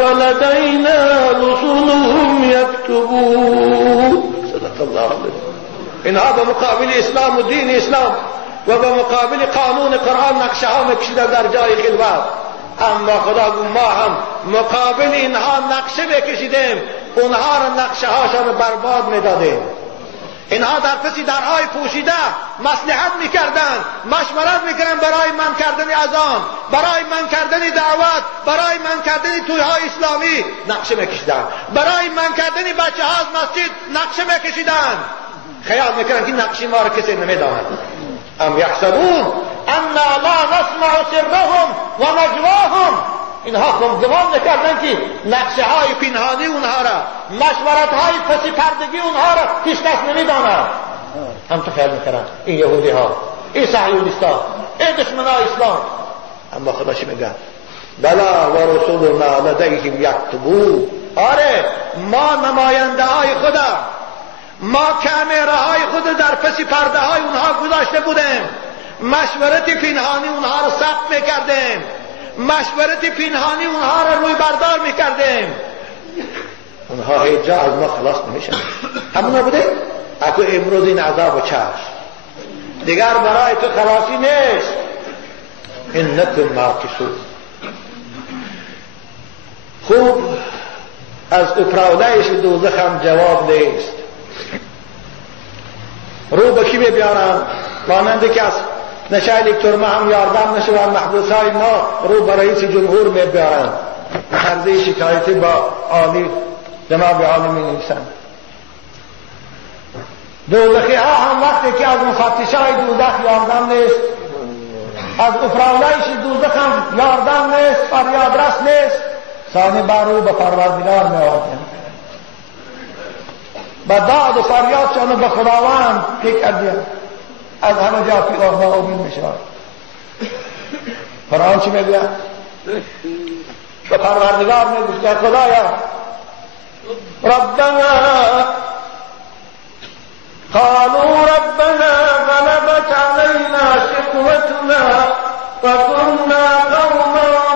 ولدينا رسلهم يكتبون. صدق الله العظيم. اینها به مقابل اسلام و دین اسلام و به مقابل قانون قرآن نقشه ها میکشیدن در جای خلوت. اما خدا گفت ما هم مقابل اینها نقشه بکشیدیم، اونها را نقشه هاشان برباد میدادیم. اینها در پس درهای پوشیده مصلحت میکردن، مشورت میکردن برای من کردن اذان، برای من کردن دعوت، برای من کردن تویهای اسلامی نقشه میکشیدن، برای من کردن بچه ها از مسجد نقشه میکشیدن. خیال میکردن که نقشه ما را کسی نمیداند. ام یحسبون انا لا نسمع سرهم و نجواهم. اینها گمان میکردن که نقشه های پنهانی اونها را، مشورت های پس پردگی اونها را هیچ کس نمیداند. هم تو خیال میکردن این یهودی ها، این صهیونیستا، این دشمنای اسلام. اما خدا چی میگه؟ بلا و رسولنا لدیهم یکتبون. آره، ما نماینده های خدا، ما کامره های خود در پس پرده های اونها گذاشته بودیم، مشورت پنهانی اونها را ثبت میکردیم، مشورت پنهانی اونها را روی بردار میکردیم. اونها هیچ جا از ما خلاص نمیشن. همونا بوده اکو امروز این عذاب و چشم دیگر برای تو خلاصی نیست. انکم ماکثون. خوب از اپراولایش دوزخ هم جواب نیست. رو به کی بیارن؟ ماننده که از نشه الکترما هم یاردم نشه و محبوس های ما رو به رئیس جمهور می بیارن، عرضه شکایتی با عالی جناب عالی می نویسن. دوزخی ها هم وقتی که از مفتش های دوزخ یاردم نیست، از افراولایش دوزخ هم یاردم نیست، فریادرس نیست، ثانی بر رو به پروردگار می آوردن، به داد و فریادشان به خداوند که کردیم. از همه جا که آنها امید میشوند. قرآن چی میگه؟ به پروردگار میگه خدایا ربنا قالوا ربنا غلبت علينا شقوتنا وكنا قوما